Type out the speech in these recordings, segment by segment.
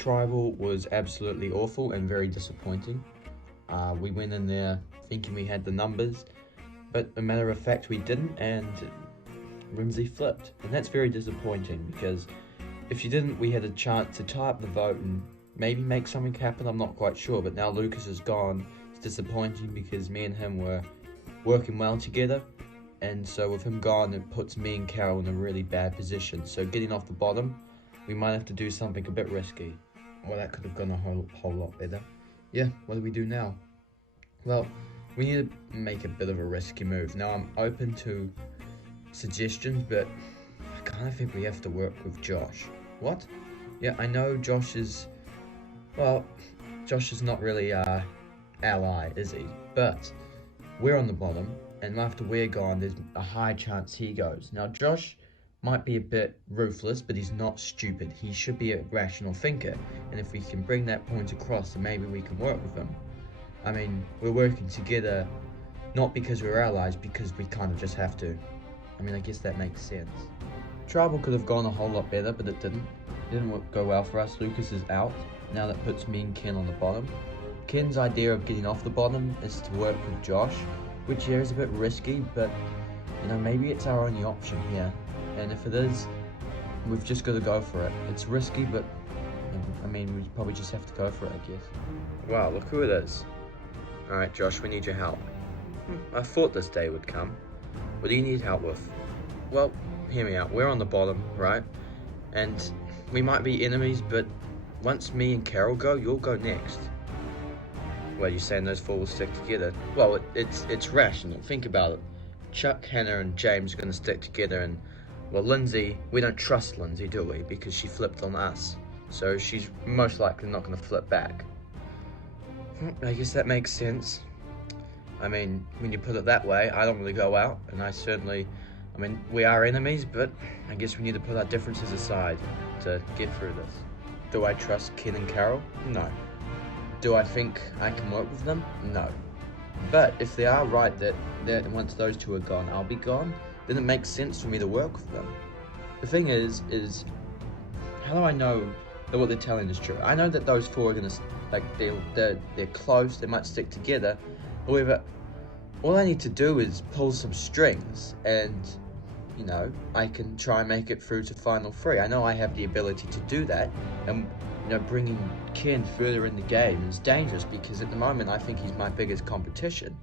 Tribal was absolutely awful and very disappointing. We went in there thinking we had the numbers, but a matter of fact we didn't, and Lindsay flipped. And that's very disappointing, because if she didn't, we had a chance to tie up the vote and maybe make something happen. I'm not quite sure, but now Lucas is gone. It's disappointing because me and him were working well together, and so with him gone, it puts me and Carol in a really bad position. So getting off the bottom, we might have to do something a bit risky. Well, that could have gone a whole lot better. Yeah, what do we do now? Well, we need to make a bit of a risky move. Now, I'm open to suggestions, but I kind of think we have to work with Josh. What? Yeah, I know Josh is not really our ally, is he? But we're on the bottom, and after we're gone, there's a high chance he goes. Now, Josh might be a bit ruthless, but he's not stupid. He should be a rational thinker, and if we can bring that point across, then maybe we can work with him. I mean, we're working together, not because we're allies, because we kind of just have to. I mean, I guess that makes sense. Tribal could have gone a whole lot better, but it didn't. It didn't go well for us. Lucas is out. Now that puts me and Ken on the bottom. Ken's idea of getting off the bottom is to work with Josh, which here is a bit risky, but maybe it's our only option here. And if it is, we've just got to go for it. It's risky, but I mean, we probably just have to go for it, I guess. Wow, look who it is. Alright, Josh, we need your help. I thought this day would come. What do you need help with? Well, hear me out. We're on the bottom, right? And we might be enemies, but once me and Carol go, you'll go next. Well, you're saying those four will stick together? Well, it's rational. Think about it. Chuck, Hannah, and James are going to stick together, and well, Lindsay, we don't trust Lindsay, do we? Because she flipped on us. So she's most likely not going to flip back. I guess that makes sense. I mean, when you put it that way, I don't really go out, and we are enemies, but I guess we need to put our differences aside to get through this. Do I trust Ken and Carol? No. Do I think I can work with them? No. But if they are right that once those two are gone, I'll be gone, then it makes sense for me to work with them. The thing is how do I know that what they're telling is true? I know that those four are gonna, they're close, they might stick together. However, all I need to do is pull some strings, and I can try and make it through to final three. I know I have the ability to do that, and bringing Ken further in the game is dangerous, because at the moment I think he's my biggest competition.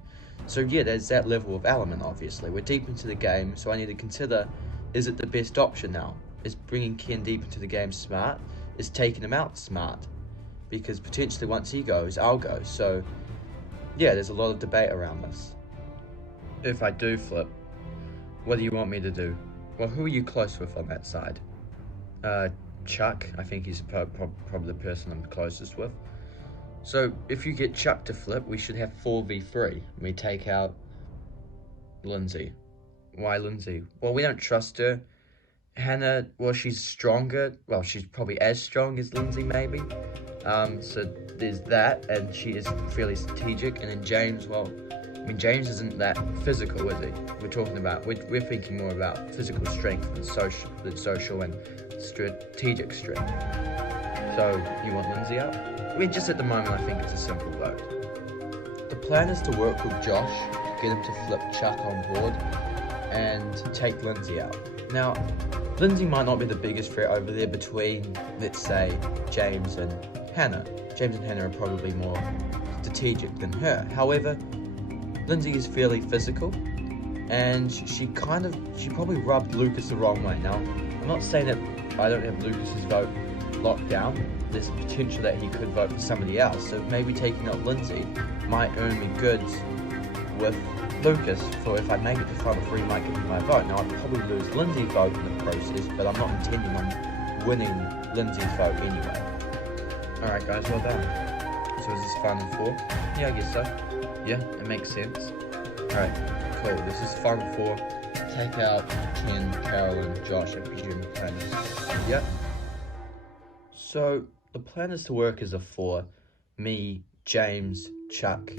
So yeah, there's that level of element. Obviously we're deep into the game, so I need to consider, is it the best option now? Is bringing Ken deep into the game smart? Is taking him out smart? Because potentially once he goes, I'll go. So yeah, there's a lot of debate around this. If I do flip, what do you want me to do? Well, who are you close with on that side? Chuck, I think he's probably the person I'm closest with. So if you get Chuck to flip, we should have 4v3. We take out Lindsay. Why Lindsay? Well, we don't trust her. Hannah, well, she's stronger. Well, she's probably as strong as Lindsay, maybe. So there's that, and she is fairly strategic. And then James, well, James isn't that physical, is he? We're thinking more about physical strength than social and strategic strength. So you want Lindsay out? Just at the moment, I think it's a simple vote. The plan is to work with Josh, get him to flip Chuck on board, and take Lindsay out. Now, Lindsay might not be the biggest threat over there between, let's say, James and Hannah. James and Hannah are probably more strategic than her. However, Lindsay is fairly physical, and she probably rubbed Lucas the wrong way. Now, I'm not saying that I don't have Lucas's vote locked down. There's a potential that he could vote for somebody else. So maybe taking out Lindsay might earn me goods with Lucas, for if I make it to final three, might give me my vote. Now, I'd probably lose Lindsay's vote in the process, but I'm not intending on winning Lindsay's vote anyway. Alright guys, well done. So is this final four? Yeah, I guess so. Yeah, it makes sense. Alright, cool. This is final four. Take out Ken, Carol, and Josh, I presume the plan is. Yep. So the plan is to work as a four. Me, James, Chuck,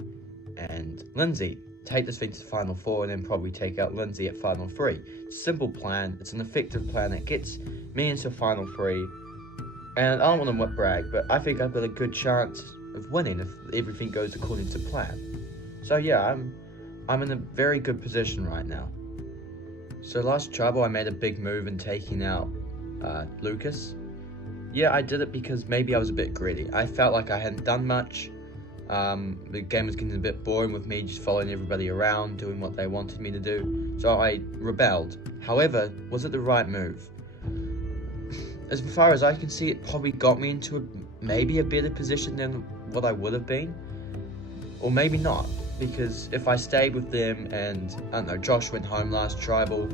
and Lindsay. Take this thing to final four, and then probably take out Lindsay at final three. Simple plan. It's an effective plan that gets me into final three. And I don't want to brag, but I think I've got a good chance of winning if everything goes according to plan. So yeah, I'm in a very good position right now. So last tribal, I made a big move in taking out Lucas. Yeah, I did it because maybe I was a bit greedy. I felt like I hadn't done much. The game was getting a bit boring with me just following everybody around, doing what they wanted me to do. So I rebelled. However, was it the right move? As far as I can see, it probably got me into maybe a better position than what I would have been. Or maybe not, because if I stayed with them and, I don't know, Josh went home last tribal,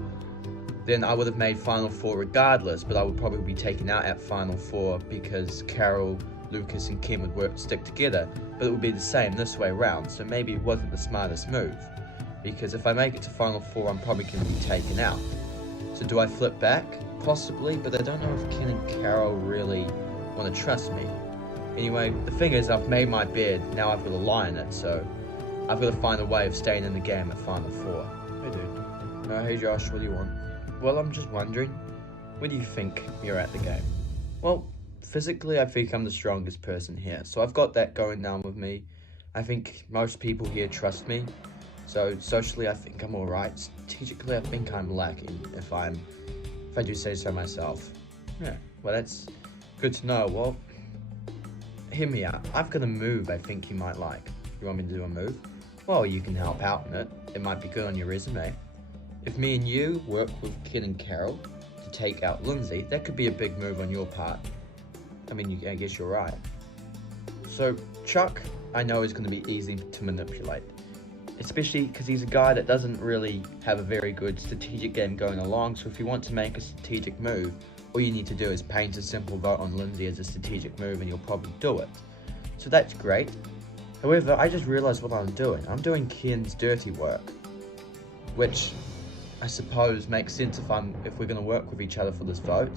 then I would have made Final Four regardless, but I would probably be taken out at Final Four because Carol, Lucas, and Kim would stick together, but it would be the same this way around, so maybe it wasn't the smartest move, because if I make it to Final Four, I'm probably going to be taken out. So do I flip back? Possibly, but I don't know if Ken and Carol really want to trust me. Anyway, the thing is, I've made my bed, now I've got to lie in it, so I've got to find a way of staying in the game at Final Four. Hey dude. Hey Josh, what do you want? Well, I'm just wondering, where do you think you're at the game? Well, physically I think I'm the strongest person here, so I've got that going down with me. I think most people here trust me, so socially I think I'm alright. Strategically I think I'm lacking, if I do say so myself. Yeah, well that's good to know. Well, hear me out. I've got a move I think you might like. You want me to do a move? Well, you can help out in it. It might be good on your resume. If me and you work with Ken and Carol to take out Lindsay, that could be a big move on your part. I mean, I guess you're right. So, Chuck, I know is going to be easy to manipulate. Especially because he's a guy that doesn't really have a very good strategic game going along, so if you want to make a strategic move, all you need to do is paint a simple vote on Lindsay as a strategic move and you'll probably do it. So that's great. However, I just realized what I'm doing. I'm doing Ken's dirty work, which I suppose makes sense if we're going to work with each other for this vote.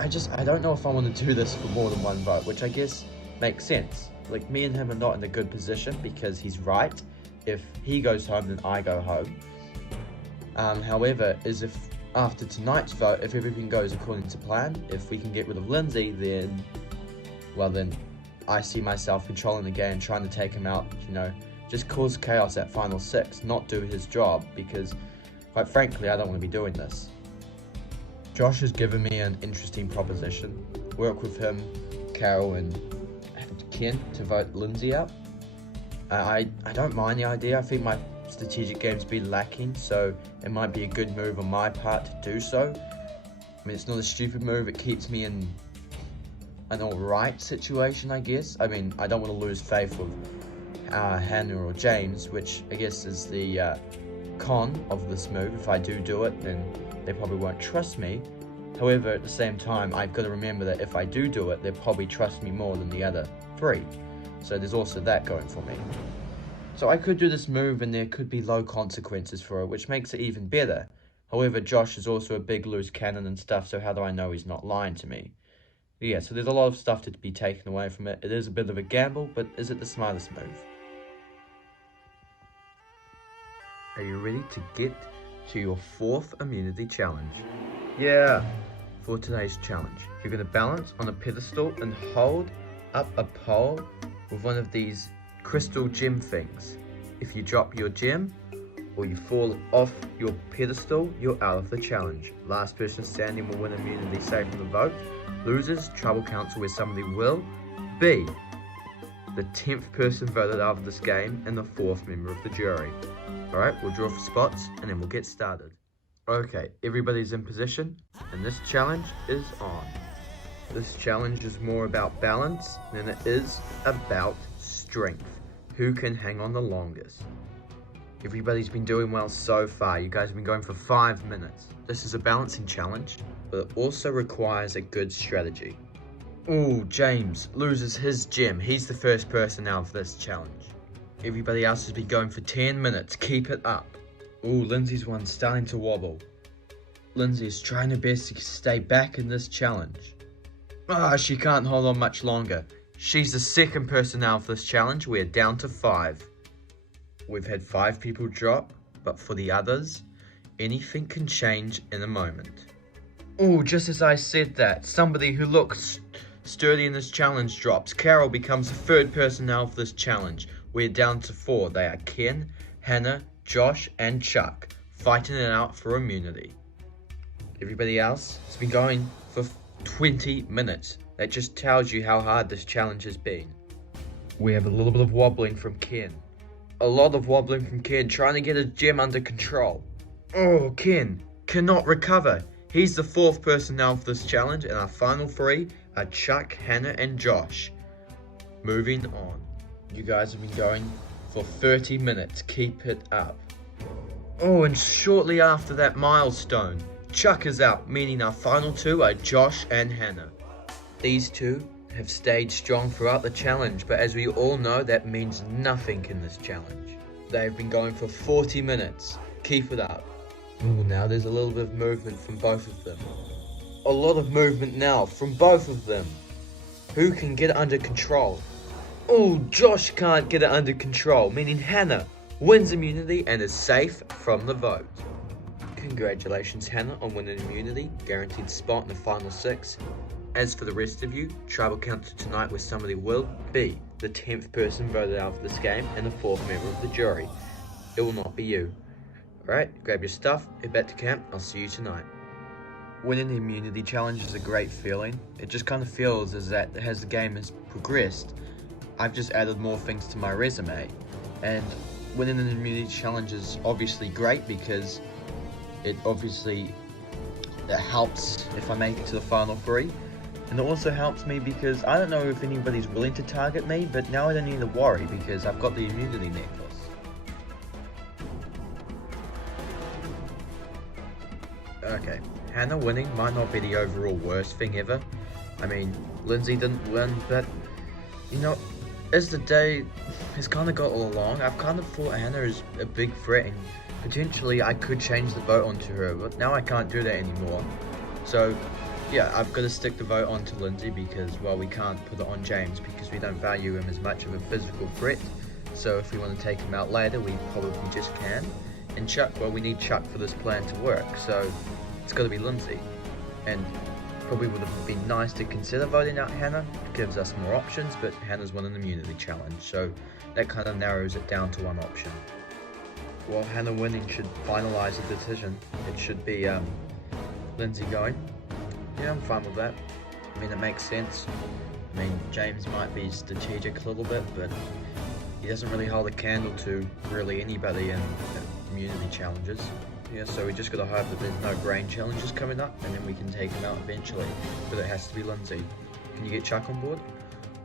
I don't know if I want to do this for more than one vote, which I guess makes sense. Like, me and him are not in a good position because he's right. If he goes home, then I go home. However, is if after tonight's vote, if everything goes according to plan, if we can get rid of Lindsay, then, well then, I see myself controlling the game, trying to take him out, you know, just cause chaos at Final 6, not do his job, because, quite frankly, I don't want to be doing this. Josh has given me an interesting proposition. Work with him, Carol, and Ken to vote Lindsay out. I don't mind the idea. I think my strategic game's been lacking, so it might be a good move on my part to do so. I mean, it's not a stupid move. It keeps me in an alright situation, I guess. I mean, I don't want to lose faith with Hannah or James, which I guess is the con of this move. If I do it, then they probably won't trust me. However, at the same time, I've got to remember that if I do it, they'll probably trust me more than the other three. So there's also that going for me. So I could do this move and there could be low consequences for it, which makes it even better. However, Josh is also a big loose cannon and stuff, so how do I know he's not lying to me? Yeah, so there's a lot of stuff to be taken away from it. It is a bit of a gamble, but is it the smartest move? Are you ready to get to your 4th immunity challenge? Yeah! For today's challenge, you're going to balance on a pedestal and hold up a pole with one of these crystal gem things. If you drop your gem or you fall off your pedestal, you're out of the challenge. Last person standing will win immunity safe from the vote. Losers, tribal council where somebody will be the 10th person voted out of this game and the 4th member of the jury. Alright, we'll draw for spots and then we'll get started. Okay, everybody's in position and this challenge is on. This challenge is more about balance than it is about strength. Who can hang on the longest? Everybody's been doing well so far. You guys have been going for 5 minutes. This is a balancing challenge, but it also requires a good strategy. Ooh, James loses his gem. He's the first person out of this challenge. Everybody else has been going for 10 minutes. Keep it up. Ooh, Lindsay's one starting to wobble. Lindsay is trying her best to stay back in this challenge. She can't hold on much longer. She's the second person out of this challenge. We're down to 5. We've had 5 people drop, but for the others, anything can change in a moment. Oh, just as I said that, somebody who looks sturdy in this challenge drops. Carol becomes the third person now for this challenge. We're down to 4. They are Ken, Hannah, Josh, and Chuck, fighting it out for immunity. Everybody else has been going for 20 minutes. That just tells you how hard this challenge has been. We have a little bit of wobbling from Ken. A lot of wobbling from Ken, trying to get his gem under control. Oh, Ken cannot recover. He's the 4th person now for this challenge, and our final 3 are Chuck, Hannah, and Josh. Moving on. You guys have been going for 30 minutes. Keep it up. Oh, and shortly after that milestone, Chuck is out, meaning our final 2 are Josh and Hannah. These 2 have stayed strong throughout the challenge, but as we all know, that means nothing in this challenge. They've been going for 40 minutes. Keep it up. Ooh, now there's a little bit of movement from both of them. A lot of movement now from both of them. Who can get it under control? Oh, Josh can't get it under control, meaning Hannah wins immunity and is safe from the vote. Congratulations, Hannah, on winning immunity, guaranteed spot in the final 6. As for the rest of you, tribal council tonight where somebody will be the 10th person voted out for this game and the 4th member of the jury. It will not be you. Alright, grab your stuff, head back to camp, I'll see you tonight. Winning the immunity challenge is a great feeling. It just kind of feels as that as the game has progressed, I've just added more things to my resume. And winning an immunity challenge is obviously great because it helps if I make it to the final 3. And it also helps me because I don't know if anybody's willing to target me, but now I don't need to worry because I've got the immunity necklace. Okay, Hannah winning might not be the overall worst thing ever. I mean, Lindsay didn't win, but, you know, as the day has kind of got all along, I've kind of thought Hannah is a big threat and potentially I could change the vote onto her, but now I can't do that anymore. So, yeah, I've got to stick the vote onto Lindsay because, well, we can't put it on James because we don't value him as much of a physical threat. So if we want to take him out later, we probably just can. And Chuck, well, we need Chuck for this plan to work, so it's got to be Lindsay. And probably would have been nice to consider voting out Hannah. It gives us more options, but Hannah's won an immunity challenge, so that kind of narrows it down to one option. Well, Hannah winning should finalise the decision. It should be Lindsay going. Yeah, I'm fine with that. I mean, it makes sense. I mean, James might be strategic a little bit, but he doesn't really hold a candle to really anybody in immunity challenges. Yeah, so we just gotta hope that there's no brain challenges coming up, and then we can take him out eventually. But it has to be Lindsay. Can you get Chuck on board?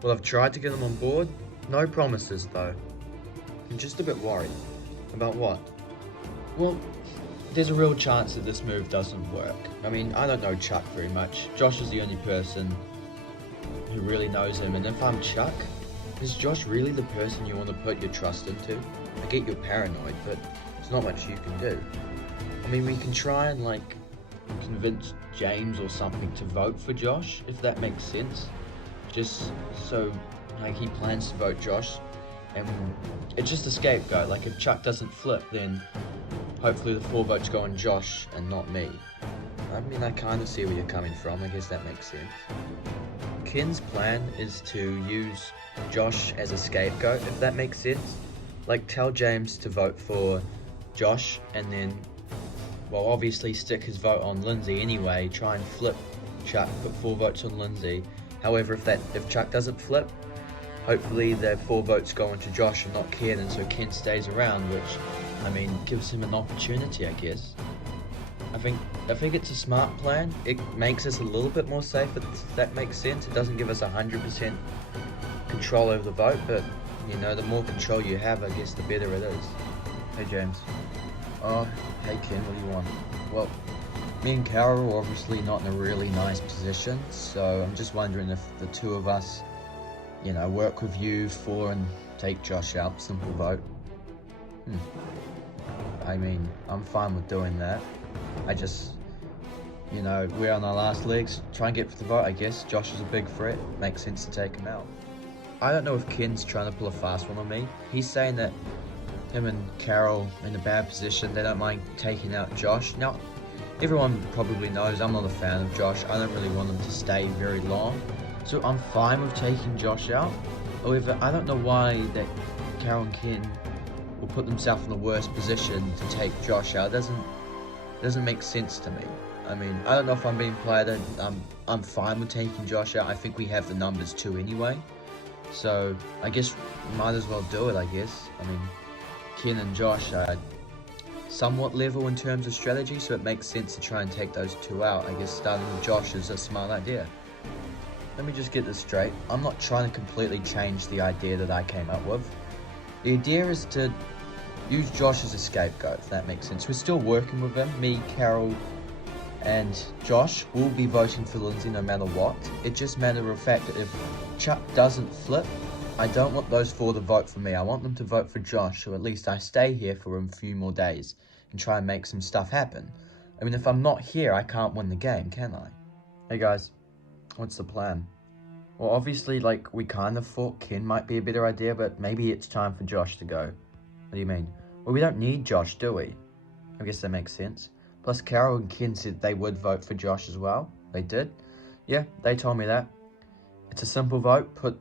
Well, I've tried to get him on board. No promises, though. I'm just a bit worried. About what? Well, there's a real chance that this move doesn't work. I mean, I don't know Chuck very much. Josh is the only person who really knows him, and if I'm Chuck, is Josh really the person you want to put your trust into? I get you're paranoid, but there's not much you can do. I mean, we can try and, like, convince James or something to vote for Josh, if that makes sense. Just so, like, he plans to vote Josh, and it's just a scapegoat. Like, if Chuck doesn't flip, then hopefully the 4 votes go on Josh and not me. I mean, I kind of see where you're coming from. I guess that makes sense. Ken's plan is to use Josh as a scapegoat, if that makes sense. Like, tell James to vote for Josh and then, well, obviously stick his vote on Lindsay anyway, try and flip Chuck, put 4 votes on Lindsay. However, if Chuck doesn't flip, hopefully the 4 votes go on to Josh and not Ken, and so Ken stays around, which, I mean, gives him an opportunity, I guess. I think it's a smart plan. It makes us a little bit more safe, if that makes sense. It doesn't give us 100% control over the vote, but, you know, the more control you have, I guess the better it is. Hey, James. Oh, hey, Ken, what do you want? Well, me and Carol are obviously not in a really nice position, so I'm just wondering if the 2 of us, you know, work with you for and take Josh out, simple vote. I mean, I'm fine with doing that. I just, you know, we're on our last legs, try and get for the vote, I guess. Josh is a big threat, makes sense to take him out. I don't know if Ken's trying to pull a fast one on me. He's saying that him and Carol in a bad position, they don't mind taking out Josh. Now, everyone probably knows I'm not a fan of Josh. I don't really want him to stay very long. So I'm fine with taking Josh out. However, I don't know why that Carol and Ken will put themselves in the worst position to take Josh out. It doesn't make sense to me. I mean, I don't know if I'm being played. I'm fine with taking Josh out. I think we have the numbers too anyway. So I guess we might as well do it, I guess. I mean, Ken and Josh are somewhat level in terms of strategy, so it makes sense to try and take those two out. I guess starting with Josh is a smart idea. Let me just get this straight. I'm not trying to completely change the idea that I came up with. The idea is to use Josh as a scapegoat, if that makes sense. We're still working with him. Me, Carol, and Josh will be voting for Lindsay no matter what. It's just a matter of fact that if Chuck doesn't flip, I don't want those four to vote for me. I want them to vote for Josh, so at least I stay here for a few more days and try and make some stuff happen. I mean, if I'm not here, I can't win the game, can I? Hey guys, what's the plan? Well, obviously, like, we kind of thought Ken might be a better idea, but maybe it's time for Josh to go. What do you mean? Well, we don't need Josh, do we? I guess that makes sense. Plus, Carol and Ken said they would vote for Josh as well. They did. Yeah, they told me that. It's a simple vote. Put,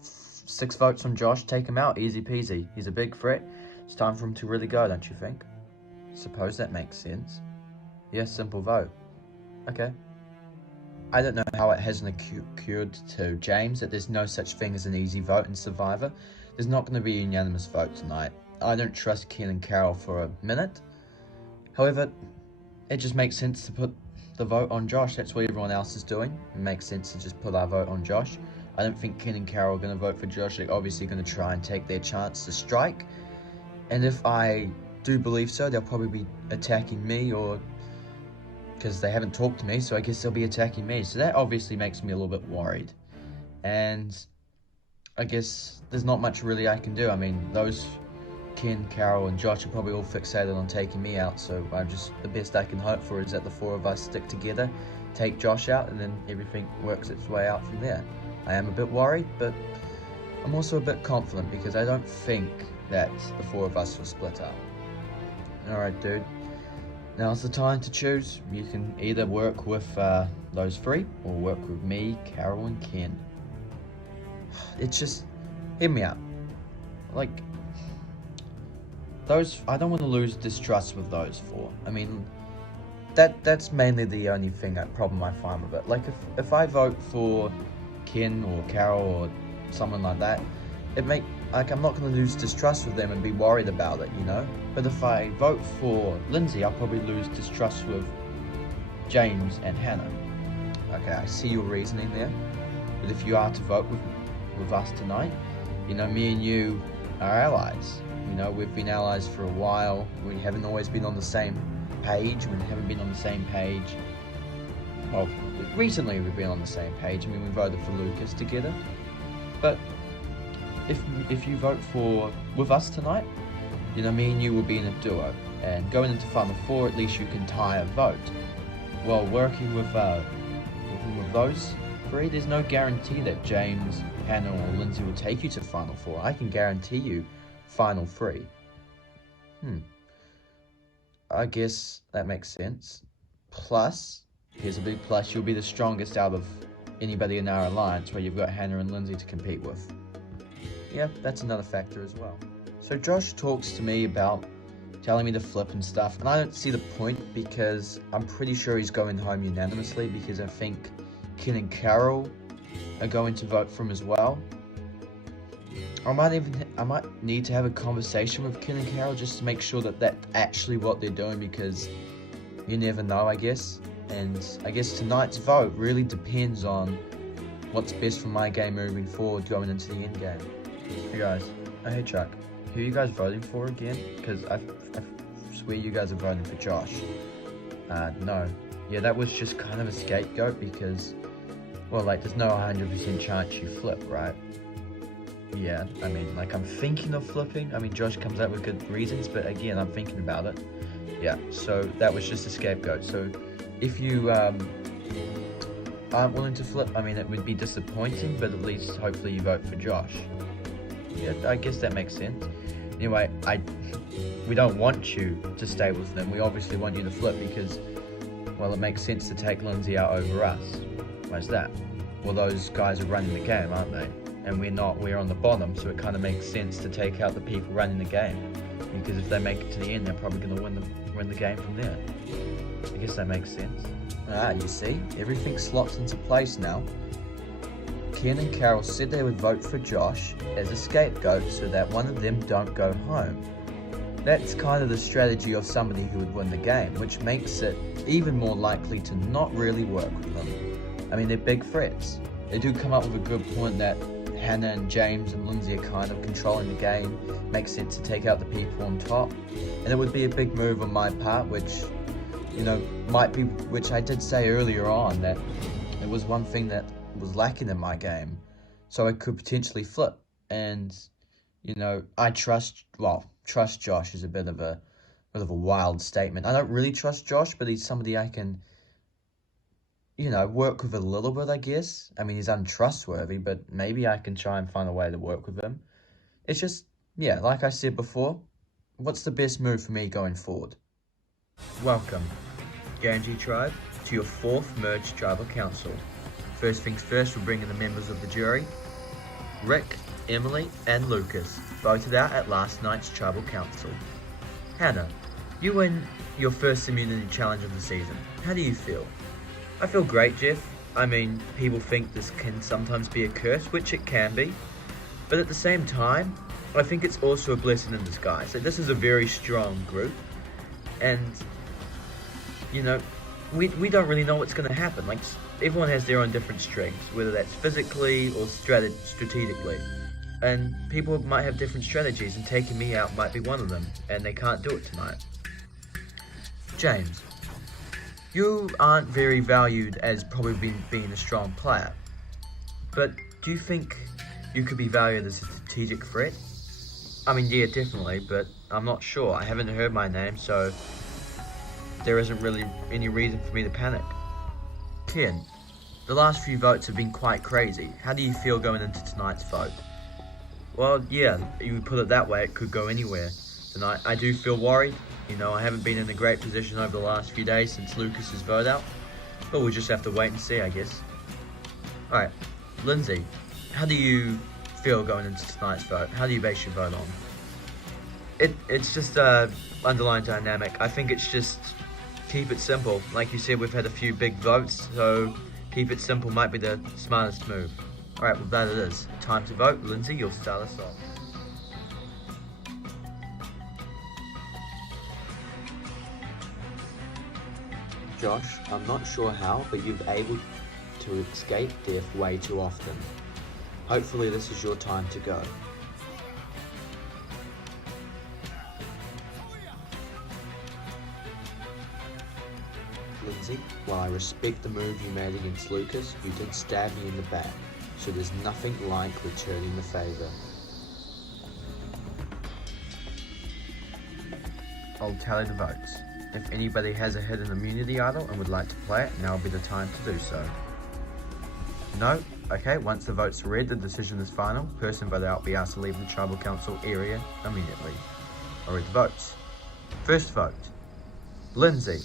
6 votes on Josh. Take him out. Easy peasy. He's a big threat. It's time for him to really go, don't you think? Suppose that makes sense. Yeah, simple vote. Okay. I don't know how it hasn't occurred to James that there's no such thing as an easy vote in Survivor. There's not going to be a unanimous vote tonight. I don't trust Ken and Carol for a minute. However, it just makes sense to put the vote on Josh. That's what everyone else is doing. It makes sense to just put our vote on Josh. I don't think Ken and Carol are going to vote for Josh. They're obviously going to try and take their chance to strike. And if I do believe so, they'll probably be attacking me, or because they haven't talked to me, so I guess they'll be attacking me. So that obviously makes me a little bit worried. And I guess there's not much really I can do. I mean, those Ken, Carol, and Josh are probably all fixated on taking me out, so the best I can hope for is that the four of us stick together, take Josh out, and then everything works its way out from there. I am a bit worried, but I'm also a bit confident because I don't think that the four of us will split up. Alright, dude. Now's the time to choose. You can either work with those three, or work with me, Carol, and Ken. It's just, hear me out. Like, those, I don't want to lose distrust with those four. I mean, that's mainly the only problem I find with it. Like, if I vote for Ken or Carol or someone like that, I'm not going to lose distrust with them and be worried about it, But if I vote for Lindsay, I'll probably lose distrust with James and Hannah. Okay, I see your reasoning there. But if you are to vote with us tonight, me and you are allies. We've been allies for a while. We haven't always been on the same page. We haven't been on the same page. Well, recently we've been on the same page. I mean, we voted for Lucas together. But if you vote with us tonight, me and you will be in a duo. And going into Final Four, at least you can tie a vote. Well, working with those three, there's no guarantee that James, Hannah, or Lindsay will take you to Final Four. I can guarantee you Final 3. I guess that makes sense. Plus, here's a big plus, you'll be the strongest out of anybody in our alliance, where you've got Hannah and Lindsay to compete with. Yeah, that's another factor as well. So Josh talks to me about telling me to flip and stuff, and I don't see the point because I'm pretty sure he's going home unanimously, because I think Ken and Carol are going to vote for him as well. I might need to have a conversation with Ken and Carol just to make sure that that's actually what they're doing, because you never know, I guess. And I guess tonight's vote really depends on what's best for my game moving forward going into the end game. Hey guys, hey Chuck, who are you guys voting for again? Because I swear you guys are voting for Josh. No. Yeah, that was just kind of a scapegoat because, well, like, there's no 100% chance you flip, right? Yeah, I mean, like, I'm thinking of flipping. I mean, Josh comes up with good reasons, but again, I'm thinking about it. Yeah, so that was just a scapegoat. So if you aren't willing to flip, I mean, it would be disappointing, but at least hopefully you vote for Josh. Yeah, I guess that makes sense. Anyway, we don't want you to stay with them. We obviously want you to flip because, well, it makes sense to take Lindsay out over us. Why's that? Well, those guys are running the game, aren't they? And we're not, we're on the bottom, so it kind of makes sense to take out the people running the game. Because if they make it to the end, they're probably going to win the game from there. I guess that makes sense. You see, everything slots into place now. Ken and Carol said they would vote for Josh as a scapegoat so that one of them don't go home. That's kind of the strategy of somebody who would win the game, which makes it even more likely to not really work with them. I mean, they're big threats. They do come up with a good point that Hannah and James and Lindsay are kind of controlling the game. Makes sense to take out the people on top. And it would be a big move on my part, which, you know, might be, which I did say earlier on, that it was one thing that was lacking in my game. So I could potentially flip. And, you know, trust Josh is a bit of a wild statement. I don't really trust Josh, but he's somebody I can, you know, work with a little bit, I guess. I mean, he's untrustworthy, but maybe I can try and find a way to work with him. It's just, yeah, like I said before, what's the best move for me going forward? Welcome, Ganji Tribe, to your 4th merged tribal council. First things first, we'll bring in the members of the jury. Rick, Emily, and Lucas voted out at last night's tribal council. Hannah, you win your first immunity challenge of the season. How do you feel? I feel great, Jeff. I mean, people think this can sometimes be a curse, which it can be. But at the same time, I think it's also a blessing in disguise. So this is a very strong group. And, you know, we don't really know what's going to happen. Like, everyone has their own different strengths, whether that's physically or strategically. And people might have different strategies, and taking me out might be one of them. And they can't do it tonight. James, you aren't very valued as probably being a strong player, but do you think you could be valued as a strategic threat? I mean, yeah, definitely, but I'm not sure. I haven't heard my name, so there isn't really any reason for me to panic. Ken, the last few votes have been quite crazy. How do you feel going into tonight's vote? Well, yeah, you put it that way, it could go anywhere tonight. I do feel worried. You know, I haven't been in a great position over the last few days since Lucas's vote out, but we'll just have to wait and see, I guess. Alright, Lindsay, how do you feel going into tonight's vote? How do you base your vote on? It's just a underlying dynamic. I think it's just keep it simple. Like you said, we've had a few big votes, so keep it simple might be the smartest move. Alright, well that it is. Time to vote. Lindsay, you'll start us off. Josh, I'm not sure how, but you've been able to escape death way too often. Hopefully this is your time to go. Lindsay, while I respect the move you made against Lucas, you did stab me in the back, so there's nothing like returning the favour. I'll tally the votes. If anybody has a hidden immunity idol and would like to play it, now will be the time to do so. No? Okay, once the votes are read, the decision is final. Person voted out will be asked to leave the tribal council area immediately. I'll read the votes. First vote, Lindsay.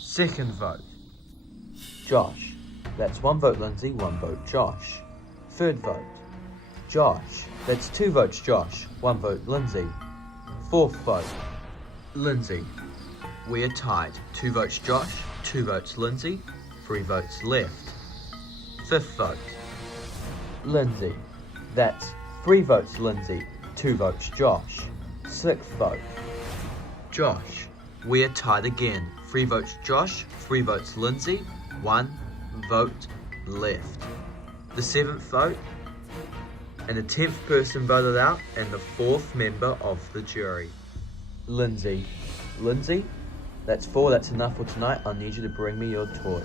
Second vote, Josh. That's 1 vote Lindsay, 1 vote Josh. Third vote, Josh. That's 2 votes Josh, 1 vote Lindsay. Fourth vote, Lindsay. We are tied. 2 votes Josh, 2 votes Lindsay, 3 votes left. Fifth vote, Lindsay. That's 3 votes Lindsay, 2 votes Josh. Sixth vote, Josh. We are tied again. 3 votes Josh, 3 votes Lindsay, 1 vote left. The 7th vote, and the 10th person voted out, and the 4th member of the jury. Lindsay. Lindsay, that's 4, that's enough for tonight. I'll need you to bring me your torch.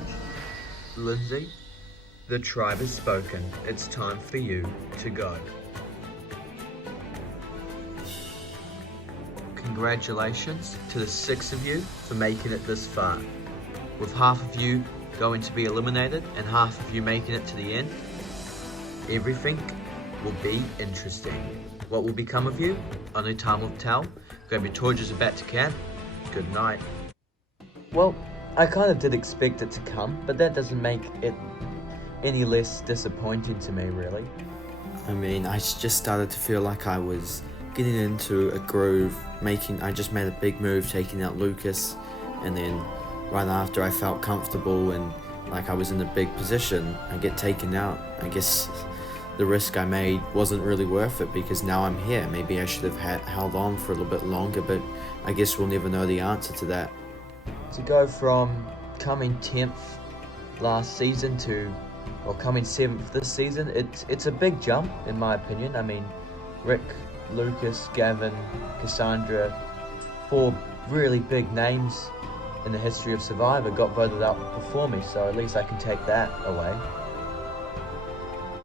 Lindsay, the tribe has spoken. It's time for you to go. Congratulations to the 6 of you for making it this far. With half of you going to be eliminated and half of you making it to the end, everything will be interesting. What will become of you? Only time will tell. Grab your torches about to camp. Good night. Well, I kind of did expect it to come, but that doesn't make it any less disappointing to me, really. I mean, I just started to feel like I was getting into a groove, I just made a big move taking out Lucas, and then right after I felt comfortable and like I was in a big position, I get taken out. I guess the risk I made wasn't really worth it because now I'm here. Maybe I should have held on for a little bit longer, but I guess we'll never know the answer to that. To go from coming 10th last season to coming 7th this season, it's a big jump in my opinion. I mean, Rick, Lucas, Gavin, Cassandra, 4 really big names in the history of Survivor got voted out before me, so at least I can take that away.